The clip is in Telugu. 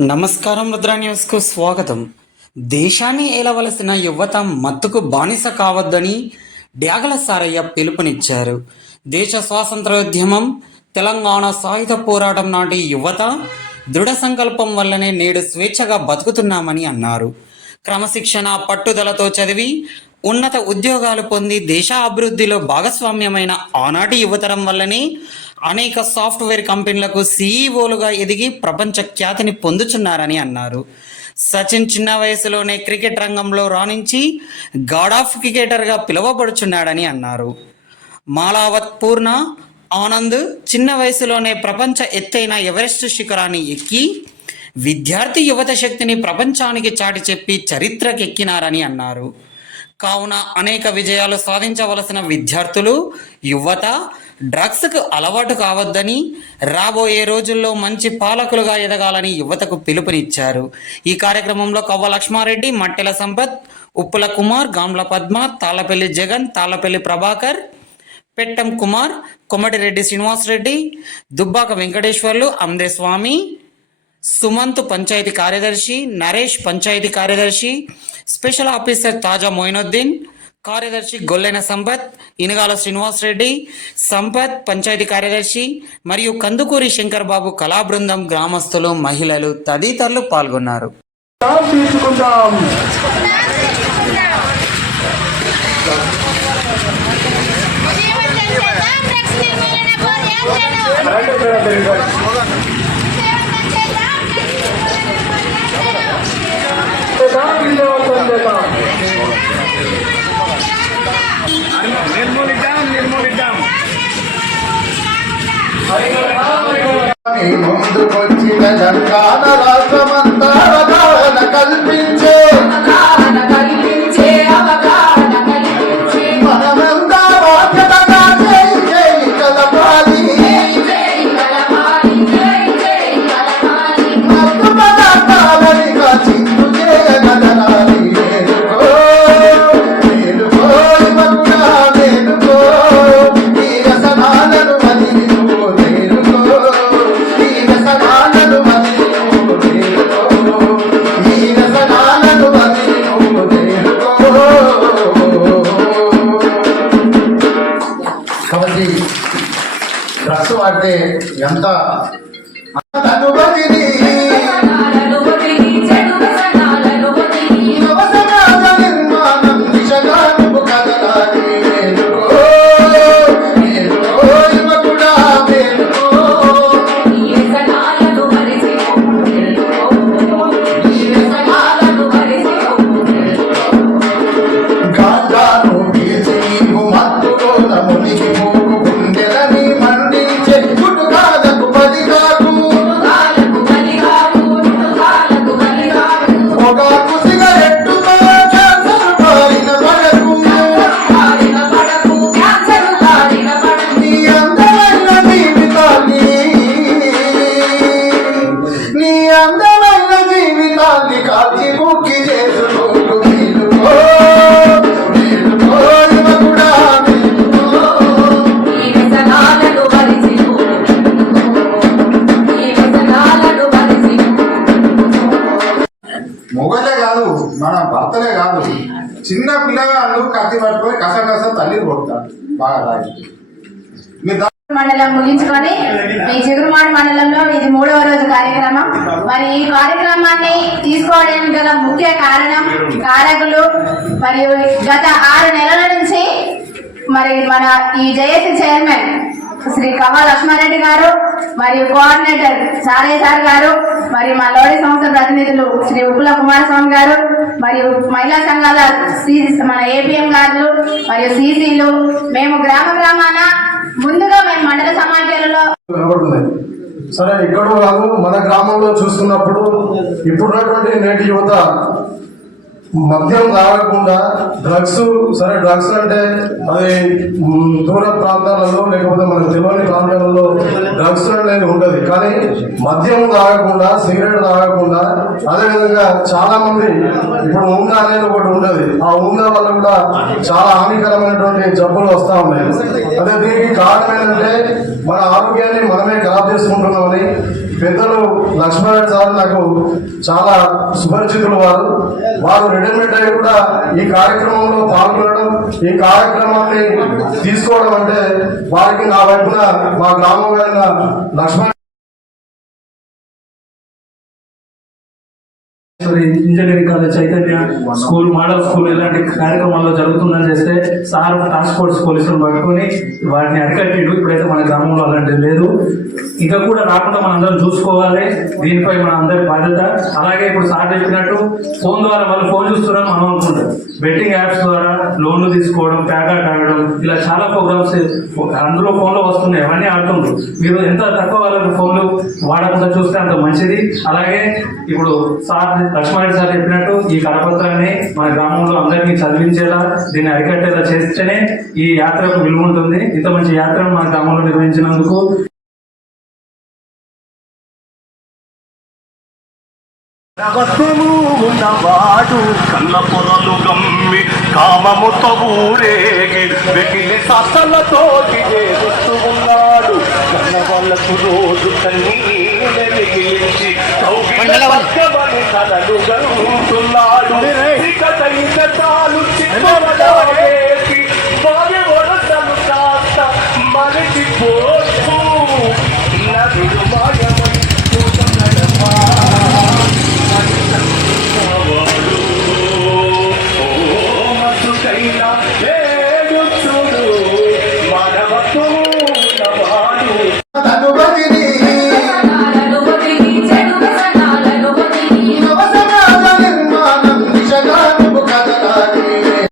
నమస్కారం. రుద్ర న్యూస్కు స్వాగతం. దేశాన్ని ఏలవలసిన యువత మత్తుకు బానిస కావద్దని డ్యాగల సారయ్య పిలుపునిచ్చారు. దేశ స్వాతంత్రోద్యమం, తెలంగాణ సాయుధ పోరాటం నాటి యువత దృఢ సంకల్పం వల్లనే నేడు స్వేచ్ఛగా బతుకుతున్నామని అన్నారు. క్రమశిక్షణ, పట్టుదలతో చదివి ఉన్నత ఉద్యోగాలు పొంది దేశ అభివృద్ధిలో భాగస్వామ్యమైన ఆనాటి యువతరం వల్లనే అనేక సాఫ్ట్వేర్ కంపెనీలకు సీఈఓలుగా ఎదిగి ప్రపంచ ఖ్యాతిని పొందుతున్నారని అన్నారు. సచిన్ చిన్న వయసులోనే క్రికెట్ రంగంలో రాణించి గాడ్ ఆఫ్ క్రికెటర్గా పిలువబడుచున్నాడని అన్నారు. మాలావత్ పూర్ణ ఆనంద్ చిన్న వయసులోనే ప్రపంచ ఎత్తైన ఎవరెస్ట్ శిఖరాన్ని ఎక్కి విద్యార్థి యువత శక్తిని ప్రపంచానికి చాటి చెప్పి చరిత్రకెక్కినారని అన్నారు. కావున అనేక విజయాలు సాధించవలసిన విద్యార్థులు, యువత డ్రగ్స్కు అలవాటు కావద్దని, రాబోయే రోజుల్లో మంచి పాలకులుగా ఎదగాలని యువతకు పిలుపునిచ్చారు. ఈ కార్యక్రమంలో కవ్వ లక్ష్మారెడ్డి, మట్టెల సంపత్, ఉప్పుల కుమార్, గాండ్ల పద్మ, తాళ్లపల్లి జగన్, తాళ్లపల్లి ప్రభాకర్, పెట్టం కుమార్, కొమటిరెడ్డి శ్రీనివాసరెడ్డి, దుబ్బాక వెంకటేశ్వర్లు, అందే స్వామి, సుమంత్ పంచాయతీ కార్యదర్శి, నరేష్ పంచాయతీ కార్యదర్శి, స్పెషల్ ఆఫీసర్ తాజా మొయినుద్దీన్, కార్యదర్శి గొల్లెన సంపత్, ఇనగాల శ్రీనివాసరెడ్డి, సంపత్ పంచాయతీ కార్యదర్శి మరియు కందుకూరి శంకర్ బాబు కళా బృందం, గ్రామస్తులు, మహిళలు తదితరులు పాల్గొన్నారు. ముందుకొచ్చిన జనగాన రాష్ట్రమంతా అవగాహన కల్పించే మనమంతా బాధ్యతగా చేయి చేయి కలపాలి. మత్తు పదార్థాలని చిందు చేయగలరాలి. వేడుకో వేడుకో ఇవ్వకుండా వేడుకో ఈ వ్యసనాలను వదిలి కాబట్టి డ్రగ్స్ వాడితే ఎంత నిర్మాణం దిశగా నువ్వు కదలాలి. కూడా గాజాను పీల్చి నీకు మత్తులో నమునికి గుండెలని మండించే గుటుకాలకు బలిగాకు పొగాకు సిగరెట్టుతో క్యాన్సర్ బారిన పడకు. నీ అందమైన జీవితాన్ని నీ అందమైన జీవితాన్ని కాల్చి ముక్కి చేసుకోకు. మొగలే కాదు, మన భర్తలే కాదు, చిన్న పిల్లగాళ్ళు కత్తి పట్టుకొని కస తల్లిని కొడతారు బాగా తాగి. మండలం ముగించుకొని ఈ చిగురుమాడి మండలంలో ఇది 3వ రోజు కార్యక్రమం. మరి ఈ కార్యక్రమాన్ని తీసుకోవడానికి గల ముఖ్య కారణం కారకులు మరియు గత 6 నెలల నుంచి మరి మన ఈ జేఏసీ చైర్మన్ శ్రీ కవ్వ లక్ష్మారెడ్డి గారు మరియు కోఆర్డినేటర్ సారయ్య సార్ గారు మరియు మా లోడి సంస్థ ప్రతినిధులు శ్రీ ఉప్పుల కుమారస్వామి గారు మరియు మహిళా సంఘాల మన ఏపీఎం గారు మరియు సీసీలు, మేము గ్రామాన ముందుగా మేము మండల సమాఖ్యలలో సరే ఇక్కడ కాదు మన గ్రామంలో చూస్తున్నప్పుడు ఇప్పుడున్నటువంటి నేటి యువత మద్యం తాగకుండా డ్రగ్స్, సరే డ్రగ్స్ అంటే అది దూర ప్రాంతాలలో లేకపోతే మనకు తెలియని ప్రాంతాలలో డ్రగ్స్ అనేది ఉండదు. కానీ మద్యం తాగకుండా, సిగరెట్ తాగకుండా, అదేవిధంగా చాలా మంది ఇప్పుడు ఉందా అనేది ఒకటి ఉండదు. ఆ ఉందా వల్ల కూడా చాలా హానికరమైనటువంటి జబ్బులు వస్తూ ఉన్నాయి. అదే దీనికి కారణం ఏంటంటే మన ఆరోగ్యాన్ని మనమే ఖరాబ్ చేసుకుంటున్నామని పెద్దలు లక్ష్మణ్ సార్ నాకు చాలా సుపరిచితులు. వారు రిటైర్మెంట్ అయ్యి కూడా ఈ కార్యక్రమంలో పాల్గొనడం, ఈ కార్యక్రమాన్ని తీసుకోవడం అంటే వారికి నా వైపున మా గ్రామం Laxman engineering college Chaitanya school model school ఇలాంటి కార్యక్రమాల్లో జరుగుతుందని చేస్తే సార్ టాస్క్ ఫోర్స్ పోలీసులు పట్టుకొని వాటిని అరికట్టిండు. ఇప్పుడైతే మన గ్రామంలో అలాంటిది లేదు. ఇంకా కూడా రాకుండా మనందరం చూసుకోవాలి. దీనిపై మన అందరి బాధ్యత. అలాగే ఇప్పుడు సార్ చెప్పినట్టు ఫోన్ ద్వారా వాళ్ళు ఫోన్ చూస్తున్నాం మనం అనుకుంటాం. బెట్టింగ్ యాప్స్ ద్వారా లోన్లు తీసుకోవడం, ప్యాకెట్ ఆడడం, ఇలా చాలా ప్రోగ్రామ్స్ అందులో ఫోన్లో వస్తున్నాయి. అవన్నీ ఆడుతుండ్రు. మీరు ఎంత తక్కువ వాళ్ళకి ఫోన్లు వాడకుండా చూస్తే అంత మంచిది. అలాగే ఇప్పుడు సార్ లక్ష్మారెడ్డి సార్ చెప్పినట్టు ఈ కరపత్రాన్ని మన గ్రామంలో అందరినీ చదివించేలా, దీన్ని అరికట్టేలా చేస్తేనే ఈ యాత్రకు విలువ ఉంటుంది. ఇంత మంచి యాత్రను మన గ్రామంలో నిర్వహించినందుకు ఉన్నవాడు కళ్ళ పొరలు గమ్మి కామముతో ఊరేగి వెకిలి శాస్త్రలతోటి చేస్తూ ఉన్నాడు. కన్న వాళ్ళకు రోజు కన్నీళ్ళించి పక్కమని కలలు గలుగుతున్నాడు. చాలు చిన్నవేసి బావి వరదలు కాస్త మరిచిపో